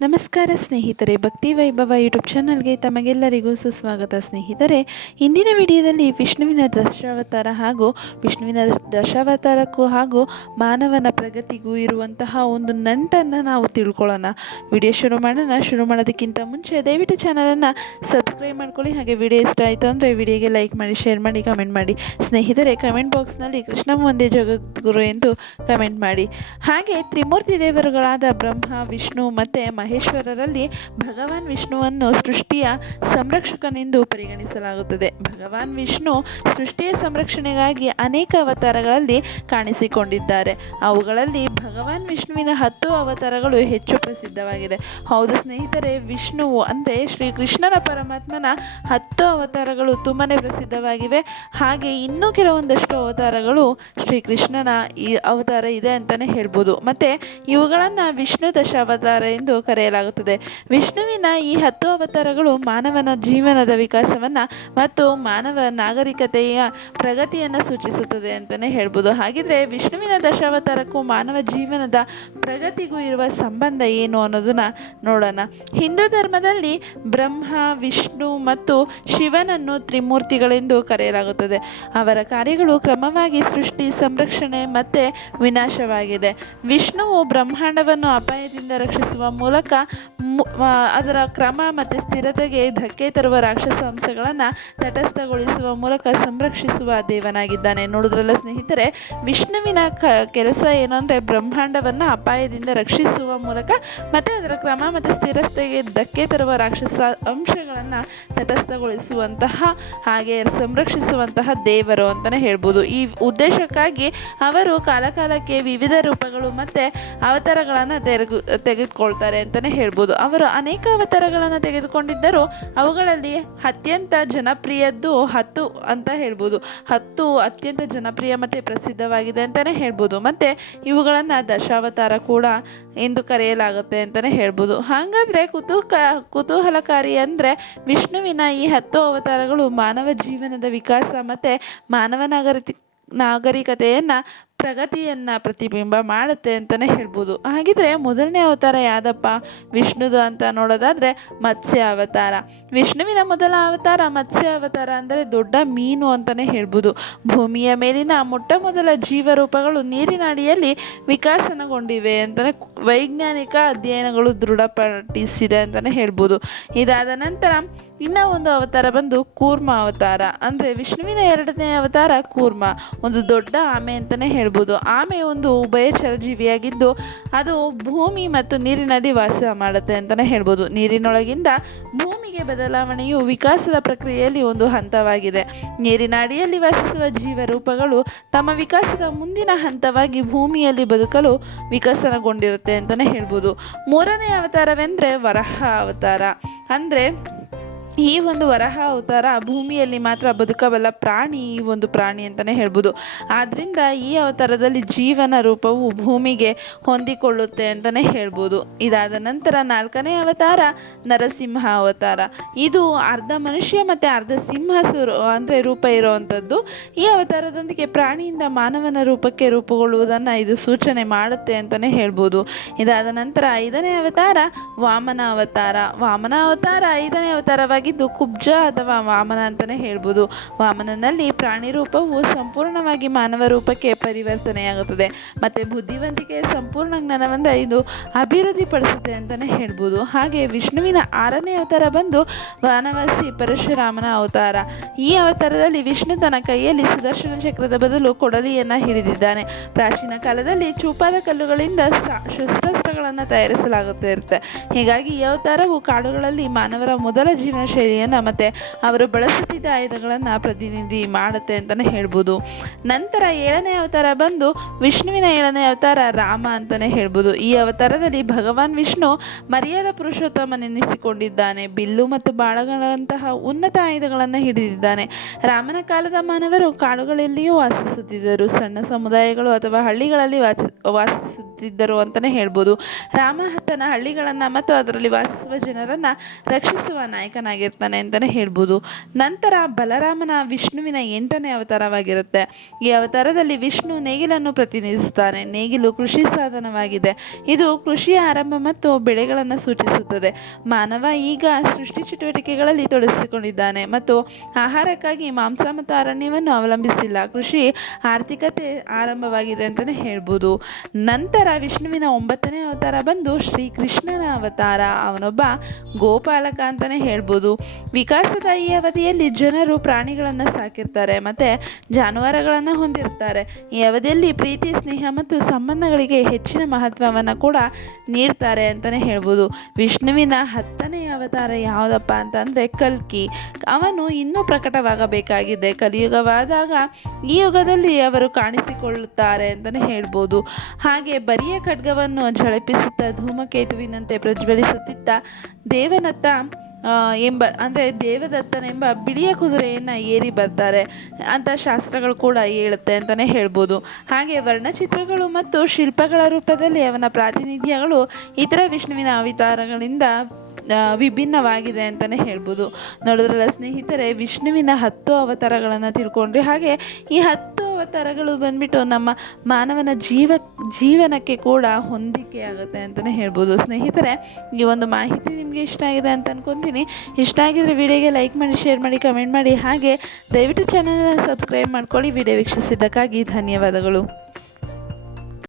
ನಮಸ್ಕಾರ ಸ್ನೇಹಿತರೆ, ಭಕ್ತಿ ವೈಭವ ಯೂಟ್ಯೂಬ್ ಚಾನಲ್ಗೆ ತಮಗೆಲ್ಲರಿಗೂ ಸುಸ್ವಾಗತ. ಸ್ನೇಹಿತರೆ, ಇಂದಿನ ವಿಡಿಯೋದಲ್ಲಿ ವಿಷ್ಣುವಿನ ದಶಾವತಾರ ಹಾಗೂ ವಿಷ್ಣುವಿನ ದಶಾವತಾರಕ್ಕೂ ಹಾಗೂ ಮಾನವನ ಪ್ರಗತಿಗೂ ಇರುವಂತಹ ಒಂದು ನಂಟನ್ನು ನಾವು ತಿಳ್ಕೊಳ್ಳೋಣ. ವಿಡಿಯೋ ಶುರು ಮಾಡೋದಕ್ಕಿಂತ ಮುಂಚೆ ದಯವಿಟ್ಟು ಚಾನಲನ್ನು ಸಬ್ಸ್ಕ್ರೈಬ್ ಮಾಡ್ಕೊಳ್ಳಿ. ಹಾಗೆ ವಿಡಿಯೋ ಇಷ್ಟ ಆಯಿತು ಅಂದರೆ ವಿಡಿಯೋಗೆ ಲೈಕ್ ಮಾಡಿ, ಶೇರ್ ಮಾಡಿ, ಕಮೆಂಟ್ ಮಾಡಿ. ಸ್ನೇಹಿತರೆ, ಕಮೆಂಟ್ ಬಾಕ್ಸ್ನಲ್ಲಿ ಕೃಷ್ಣ ಒಂದೇ ಜಗದ್ಗುರು ಎಂದು ಕಮೆಂಟ್ ಮಾಡಿ. ಹಾಗೆ ತ್ರಿಮೂರ್ತಿ ದೇವರುಗಳಾದ ಬ್ರಹ್ಮ, ವಿಷ್ಣು ಮತ್ತು ಮಹೇಶ್ವರರಲ್ಲಿ ಭಗವಾನ್ ವಿಷ್ಣುವನ್ನು ಸೃಷ್ಟಿಯ ಸಂರಕ್ಷಕನೆಂದು ಪರಿಗಣಿಸಲಾಗುತ್ತದೆ. ಭಗವಾನ್ ವಿಷ್ಣು ಸೃಷ್ಟಿಯ ಸಂರಕ್ಷಣೆಗಾಗಿ ಅನೇಕ ಅವತಾರಗಳಲ್ಲಿ ಕಾಣಿಸಿಕೊಂಡಿದ್ದಾರೆ. ಅವುಗಳಲ್ಲಿ ಭಗವಾನ್ ವಿಷ್ಣುವಿನ 10 ಅವತಾರಗಳು ಹೆಚ್ಚು ಪ್ರಸಿದ್ಧವಾಗಿದೆ. ಹೌದು ಸ್ನೇಹಿತರೆ, ವಿಷ್ಣುವು ಅಂದರೆ ಶ್ರೀಕೃಷ್ಣನ ಪರಮಾತ್ಮನ 10 ಅವತಾರಗಳು ತುಂಬಾ ಪ್ರಸಿದ್ಧವಾಗಿವೆ. ಹಾಗೆ ಇನ್ನೂ ಕೆಲವೊಂದಷ್ಟು ಅವತಾರಗಳು ಶ್ರೀಕೃಷ್ಣನ ಈ ಅವತಾರ ಇದೆ ಅಂತಲೇ ಹೇಳ್ಬೋದು. ಮತ್ತು ಇವುಗಳನ್ನು ವಿಷ್ಣು ದಶಾವತಾರ ಎಂದು ಕರೆಯಲಾಗುತ್ತದೆ. ವಿಷ್ಣುವಿನ ಈ 10 ಅವತಾರಗಳು ಮಾನವನ ಜೀವನದ ವಿಕಾಸವನ್ನು ಮತ್ತು ಮಾನವ ನಾಗರಿಕತೆಯ ಪ್ರಗತಿಯನ್ನು ಸೂಚಿಸುತ್ತದೆ ಅಂತಲೇ ಹೇಳ್ಬೋದು. ಹಾಗಿದ್ರೆ ವಿಷ್ಣುವಿನ ದಶಾವತಾರಕ್ಕೂ ಮಾನವ ಜೀವನದ ಪ್ರಗತಿಗೂ ಇರುವ ಸಂಬಂಧ ಏನು ಅನ್ನೋದನ್ನು ನೋಡೋಣ. ಹಿಂದೂ ಧರ್ಮದಲ್ಲಿ ಬ್ರಹ್ಮ, ವಿಷ್ಣು ಮತ್ತು ಶಿವನನ್ನು ತ್ರಿಮೂರ್ತಿಗಳೆಂದು ಕರೆಯಲಾಗುತ್ತದೆ. ಅವರ ಕಾರ್ಯಗಳು ಕ್ರಮವಾಗಿ ಸೃಷ್ಟಿ, ಸಂರಕ್ಷಣೆ ಮತ್ತು ವಿನಾಶವಾಗಿದೆ. ವಿಷ್ಣುವು ಬ್ರಹ್ಮಾಂಡವನ್ನು ಅಪಾಯದಿಂದ ರಕ್ಷಿಸುವ ಮೂಲಕ ಅದರ ಕ್ರಮ ಮತ್ತು ಸ್ಥಿರತೆಗೆ ಧಕ್ಕೆ ತರುವ ರಾಕ್ಷಸ ಅಂಶಗಳನ್ನು ತಟಸ್ಥಗೊಳಿಸುವ ಮೂಲಕ ಸಂರಕ್ಷಿಸುವ ದೇವನಾಗಿದ್ದಾನೆ. ನೋಡಿದ್ರಲ್ಲ ಸ್ನೇಹಿತರೆ, ವಿಷ್ಣುವಿನ ಕೆಲಸ ಏನು ಅಂದರೆ ಬ್ರಹ್ಮಾಂಡವನ್ನು ಅಪಾಯದಿಂದ ರಕ್ಷಿಸುವ ಮೂಲಕ ಮತ್ತು ಅದರ ಕ್ರಮ ಮತ್ತು ಸ್ಥಿರತೆಗೆ ಧಕ್ಕೆ ತರುವ ರಾಕ್ಷಸ ಅಂಶಗಳನ್ನು ತಟಸ್ಥಗೊಳಿಸುವಂತಹ ಹಾಗೆ ಸಂರಕ್ಷಿಸುವಂತಹ ದೇವರು ಅಂತಲೇ ಹೇಳ್ಬೋದು. ಈ ಉದ್ದೇಶಕ್ಕಾಗಿ ಅವರು ಕಾಲಕಾಲಕ್ಕೆ ವಿವಿಧ ರೂಪಗಳು ಮತ್ತು ಅವತಾರಗಳನ್ನು ತೆಗೆದುಕೊಳ್ತಾರೆ ಅಂತಲೇ ಹೇಳ್ಬೋದು. ಅವರು ಅನೇಕ ಅವತಾರಗಳನ್ನು ತೆಗೆದುಕೊಂಡಿದ್ದರೂ ಅವುಗಳಲ್ಲಿ ಅತ್ಯಂತ ಜನಪ್ರಿಯದ್ದು 10 ಅಂತ ಹೇಳ್ಬೋದು. 10 ಅತ್ಯಂತ ಜನಪ್ರಿಯ ಮತ್ತು ಪ್ರಸಿದ್ಧವಾಗಿದೆ ಅಂತಲೇ ಹೇಳ್ಬೋದು. ಮತ್ತು ಇವುಗಳನ್ನು ದಶಾವತಾರ ಕೂಡ ಎಂದು ಕರೆಯಲಾಗುತ್ತೆ ಅಂತಲೇ ಹೇಳ್ಬೋದು. ಹಾಗಾದರೆ ಕುತೂಹಲಕಾರಿ ಅಂದರೆ ವಿಷ್ಣುವಿನ ಈ 10 ಅವತಾರಗಳು ಮಾನವ ಜೀವನದ ವಿಕಾಸ ಮತ್ತು ಮಾನವ ನಾಗರಿಕತೆಯನ್ನು ಪ್ರಗತಿಯನ್ನು ಪ್ರತಿಬಿಂಬ ಮಾಡುತ್ತೆ ಅಂತಲೇ ಹೇಳ್ಬೋದು. ಹಾಗಿದ್ರೆ ಮೊದಲನೇ ಅವತಾರ ಯಾವುದಪ್ಪ ವಿಷ್ಣುದು ಅಂತ ನೋಡೋದಾದರೆ ಮತ್ಸ್ಯ ಅವತಾರ. ವಿಷ್ಣುವಿನ ಮೊದಲ ಅವತಾರ ಮತ್ಸ್ಯ ಅವತಾರ ಅಂದರೆ ದೊಡ್ಡ ಮೀನು ಅಂತಲೇ ಹೇಳ್ಬೋದು. ಭೂಮಿಯ ಮೇಲಿನ ಮೊಟ್ಟಮೊದಲ ಜೀವರೂಪಗಳು ನೀರಿನ ಅಡಿಯಲ್ಲಿ ವಿಕಾಸನಗೊಂಡಿವೆ ಅಂತಲೇ ವೈಜ್ಞಾನಿಕ ಅಧ್ಯಯನಗಳು ದೃಢಪಡಿಸಿದೆ ಅಂತಲೇ ಹೇಳ್ಬೋದು. ಇದಾದ ನಂತರ ಇನ್ನೂ ಒಂದು ಅವತಾರ ಬಂದು ಕೂರ್ಮ ಅವತಾರ. ಅಂದರೆ ವಿಷ್ಣುವಿನ 2ನೇ ಅವತಾರ ಕೂರ್ಮ, ಒಂದು ದೊಡ್ಡ ಆಮೆ ಅಂತಲೇ ಹೇಳ್ಬೋದು. ಆಮೆ ಒಂದು ಉಭಯಚರ ಜೀವಿಯಾಗಿದ್ದು ಅದು ಭೂಮಿ ಮತ್ತು ನೀರಿನಡಿ ವಾಸ ಮಾಡುತ್ತೆ ಅಂತಲೇ ಹೇಳ್ಬೋದು. ನೀರಿನೊಳಗಿಂದ ಭೂಮಿಗೆ ಬದಲಾವಣೆಯು ವಿಕಾಸದ ಪ್ರಕ್ರಿಯೆಯಲ್ಲಿ ಒಂದು ಹಂತವಾಗಿದೆ. ನೀರಿನ ಅಡಿಯಲ್ಲಿ ವಾಸಿಸುವ ಜೀವರೂಪಗಳು ತಮ್ಮ ವಿಕಾಸದ ಮುಂದಿನ ಹಂತವಾಗಿ ಭೂಮಿಯಲ್ಲಿ ಬದುಕಲು ವಿಕಸನಗೊಂಡಿರುತ್ತೆ ಅಂತಲೇ ಹೇಳ್ಬೋದು. 3ನೇ ಅವತಾರವೆಂದರೆ ವರಾಹ ಅವತಾರ. ಅಂದರೆ ಈ ಒಂದು ವರಾಹ ಅವತಾರ ಭೂಮಿಯಲ್ಲಿ ಮಾತ್ರ ಬದುಕಬಲ್ಲ ಪ್ರಾಣಿ, ಈ ಒಂದು ಪ್ರಾಣಿ ಅಂತಲೇ ಹೇಳ್ಬೋದು. ಆದ್ದರಿಂದ ಈ ಅವತಾರದಲ್ಲಿ ಜೀವನ ರೂಪವು ಭೂಮಿಗೆ ಹೊಂದಿಕೊಳ್ಳುತ್ತೆ ಅಂತಲೇ ಹೇಳ್ಬೋದು. ಇದಾದ ನಂತರ 4ನೇ ಅವತಾರ ನರಸಿಂಹ ಅವತಾರ. ಇದು ಅರ್ಧ ಮನುಷ್ಯ ಮತ್ತು ಅರ್ಧ ಸಿಂಹ ಅಂದರೆ ರೂಪ ಇರುವಂಥದ್ದು. ಈ ಅವತಾರದೊಂದಿಗೆ ಪ್ರಾಣಿಯಿಂದ ಮಾನವನ ರೂಪಕ್ಕೆ ರೂಪುಗೊಳ್ಳುವುದನ್ನು ಇದು ಸೂಚನೆ ಮಾಡುತ್ತೆ ಅಂತಲೇ ಹೇಳ್ಬೋದು. ಇದಾದ ನಂತರ 5ನೇ ಅವತಾರ ವಾಮನ ಅವತಾರ. ವಾಮನ ಅವತಾರ 5ನೇ ಅವತಾರವಾಗಿ ಕುಬ್ಜ ಅಥವಾ ವಾಮನ ಅಂತಲೇ ಹೇಳ್ಬೋದು. ವಾಮನನಲ್ಲಿ ಪ್ರಾಣಿ ರೂಪವು ಸಂಪೂರ್ಣವಾಗಿ ಮಾನವ ರೂಪಕ್ಕೆ ಪರಿವರ್ತನೆಯಾಗುತ್ತದೆ ಮತ್ತು ಬುದ್ಧಿವಂತಿಕೆಯ ಸಂಪೂರ್ಣ ಜ್ಞಾನವನ್ನು ಇದು ಅಭಿವೃದ್ಧಿಪಡಿಸುತ್ತೆ ಅಂತಲೇ ಹೇಳ್ಬೋದು. ಹಾಗೆ ವಿಷ್ಣುವಿನ 6ನೇ ಅವತಾರ ಬಂದು ವಾನವಾಸಿ ಪರಶುರಾಮನ ಅವತಾರ. ಈ ಅವತಾರದಲ್ಲಿ ವಿಷ್ಣು ತನ್ನ ಕೈಯಲ್ಲಿ ಸುದರ್ಶನ ಚಕ್ರದ ಬದಲು ಕೊಡಲಿಯನ್ನು ಹಿಡಿದಿದ್ದಾನೆ. ಪ್ರಾಚೀನ ಕಾಲದಲ್ಲಿ ಚೂಪಾದ ಕಲ್ಲುಗಳಿಂದ ಶಸ್ತ್ರಾಸ್ತ್ರಗಳನ್ನು ತಯಾರಿಸಲಾಗುತ್ತಾ ಇರುತ್ತೆ. ಹೀಗಾಗಿ ಈ ಅವತಾರವು ಕಾಡುಗಳಲ್ಲಿ ಮಾನವರ ಮೊದಲ ಜೀವನ ಶೈಲಿಯನ್ನು ಮತ್ತು ಅವರು ಬಳಸುತ್ತಿದ್ದ ಆಯುಧಗಳನ್ನು ಪ್ರತಿನಿಧಿ ಮಾಡುತ್ತೆ ಅಂತಲೇ ಹೇಳ್ಬೋದು. ನಂತರ 7ನೇ ಅವತಾರ ಬಂದು ವಿಷ್ಣುವಿನ 7ನೇ ಅವತಾರ ರಾಮ ಅಂತಲೇ ಹೇಳ್ಬೋದು. ಈ ಅವತಾರದಲ್ಲಿ ಭಗವಾನ್ ವಿಷ್ಣು ಮರ್ಯಾದ ಪುರುಷೋತ್ತಮನೆನಿಸಿಕೊಂಡಿದ್ದಾನೆ. ಬಿಲ್ಲು ಮತ್ತು ಬಾಣಗಳಂತಹ ಉನ್ನತ ಆಯುಧಗಳನ್ನು ಹಿಡಿದಿದ್ದಾನೆ. ರಾಮನ ಕಾಲದ ಮಾನವರು ಕಾಡುಗಳಲ್ಲಿಯೂ ವಾಸಿಸುತ್ತಿದ್ದರು. ಸಣ್ಣ ಸಮುದಾಯಗಳು ಅಥವಾ ಹಳ್ಳಿಗಳಲ್ಲಿ ವಾಸಿಸುತ್ತಿದ್ದರು. ಪ್ರತಿನಿಧಿಸುತ್ತಿದ್ದರು ಅಂತಲೇ ಹೇಳ್ಬೋದು. ರಾಮ ತನ್ನ ಹಳ್ಳಿಗಳನ್ನು ಮತ್ತು ಅದರಲ್ಲಿ ವಾಸಿಸುವ ಜನರನ್ನು ರಕ್ಷಿಸುವ ನಾಯಕನಾಗಿರ್ತಾನೆ ಅಂತಲೇ ಹೇಳ್ಬೋದು. ನಂತರ ಬಲರಾಮನ ವಿಷ್ಣುವಿನ 8ನೇ ಅವತಾರವಾಗಿರುತ್ತೆ. ಈ ಅವತಾರದಲ್ಲಿ ವಿಷ್ಣು ನೇಗಿಲನ್ನು ಪ್ರತಿನಿಧಿಸುತ್ತಾನೆ. ನೇಗಿಲು ಕೃಷಿ ಸಾಧನವಾಗಿದೆ. ಇದು ಕೃಷಿಯ ಆರಂಭ ಮತ್ತು ಬೆಳೆಗಳನ್ನು ಸೂಚಿಸುತ್ತದೆ. ಮಾನವ ಈಗ ಸೃಷ್ಟಿ ಚಟುವಟಿಕೆಗಳಲ್ಲಿ ತೊಡಗಿಸಿಕೊಂಡಿದ್ದಾನೆ ಮತ್ತು ಆಹಾರಕ್ಕಾಗಿ ಮಾಂಸ ಮತ್ತು ಅರಣ್ಯವನ್ನು ಅವಲಂಬಿಸಿಲ್ಲ. ಕೃಷಿ ಆರ್ಥಿಕತೆ ಆರಂಭವಾಗಿದೆ ಅಂತಲೇ ಹೇಳ್ಬೋದು. ನಂತರ ವಿಷ್ಣುವಿನ 9ನೇ ಅವತಾರ ಬಂದು ಶ್ರೀಕೃಷ್ಣನ ಅವತಾರ. ಅವನೊಬ್ಬ ಗೋಪಾಲಕ ಅಂತಲೇ ಹೇಳ್ಬೋದು. ವಿಕಾಸದ ಈ ಅವಧಿಯಲ್ಲಿ ಜನರು ಪ್ರಾಣಿಗಳನ್ನು ಸಾಕಿರ್ತಾರೆ ಮತ್ತು ಜಾನುವಾರುಗಳನ್ನು ಹೊಂದಿರ್ತಾರೆ. ಈ ಅವಧಿಯಲ್ಲಿ ಪ್ರೀತಿ, ಸ್ನೇಹ ಮತ್ತು ಸಂಬಂಧಗಳಿಗೆ ಹೆಚ್ಚಿನ ಮಹತ್ವವನ್ನು ಕೂಡ ನೀಡ್ತಾರೆ ಅಂತಲೇ ಹೇಳ್ಬೋದು. ವಿಷ್ಣುವಿನ 10ನೇ ಅವತಾರ ಯಾವುದಪ್ಪ ಅಂತಂದರೆ ಕಲ್ಕಿ. ಅವನು ಇನ್ನೂ ಪ್ರಕಟವಾಗಬೇಕಾಗಿದೆ. ಕಲಿಯುಗವಾದಾಗ ಈ ಯುಗದಲ್ಲಿ ಅವರು ಕಾಣಿಸಿಕೊಳ್ಳುತ್ತಾರೆ ಅಂತಲೇ ಹೇಳ್ಬೋದು. ಹಾಗೆ ಬರಿಯ ಖಡ್ಗವನ್ನು ಝಳಪಿಸುತ್ತಾ ಧೂಮಕೇತುವಿನಂತೆ ಪ್ರಜ್ವಲಿಸುತ್ತಿದ್ದ ದೇವದತ್ತನೆಂಬ ಬಿಳಿಯ ಕುದುರೆಯನ್ನು ಏರಿ ಬರ್ತಾರೆ ಅಂತ ಶಾಸ್ತ್ರಗಳು ಕೂಡ ಹೇಳುತ್ತೆ ಅಂತಲೇ ಹೇಳ್ಬೋದು. ಹಾಗೆ ವರ್ಣಚಿತ್ರಗಳು ಮತ್ತು ಶಿಲ್ಪಗಳ ರೂಪದಲ್ಲಿ ಅವನ ಪ್ರಾತಿನಿಧ್ಯಗಳು ಇತರ ವಿಷ್ಣುವಿನ ಅವತಾರಗಳಿಂದ ವಿಭಿನ್ನವಾಗಿದೆ ಅಂತಲೇ ಹೇಳ್ಬೋದು. ನೋಡಿದ್ರಲ್ಲ ಸ್ನೇಹಿತರೆ, ವಿಷ್ಣುವಿನ 10 ಅವತಾರಗಳನ್ನು ತಿಳ್ಕೊಂಡ್ರಿ. ಹಾಗೆ ಈ 10 ಅವತಾರಗಳು ಬಂದ್ಬಿಟ್ಟು ನಮ್ಮ ಮಾನವನ ಜೀವನಕ್ಕೆ ಕೂಡ ಹೊಂದಿಕೆ ಆಗುತ್ತೆ ಅಂತಲೇ ಹೇಳ್ಬೋದು. ಸ್ನೇಹಿತರೆ, ಈ ಒಂದು ಮಾಹಿತಿ ನಿಮಗೆ ಇಷ್ಟ ಆಗಿದೆ ಅಂತ ಅನ್ಕೊತೀನಿ. ಇಷ್ಟ ಆಗಿದ್ರೆ ವಿಡಿಯೋಗೆ ಲೈಕ್ ಮಾಡಿ, ಶೇರ್ ಮಾಡಿ, ಕಮೆಂಟ್ ಮಾಡಿ. ಹಾಗೆ ದಯವಿಟ್ಟು ಚಾನಲನ್ನು ಸಬ್ಸ್ಕ್ರೈಬ್ ಮಾಡ್ಕೊಳ್ಳಿ. ವಿಡಿಯೋ ವೀಕ್ಷಿಸಿದ್ದಕ್ಕಾಗಿ ಧನ್ಯವಾದಗಳು.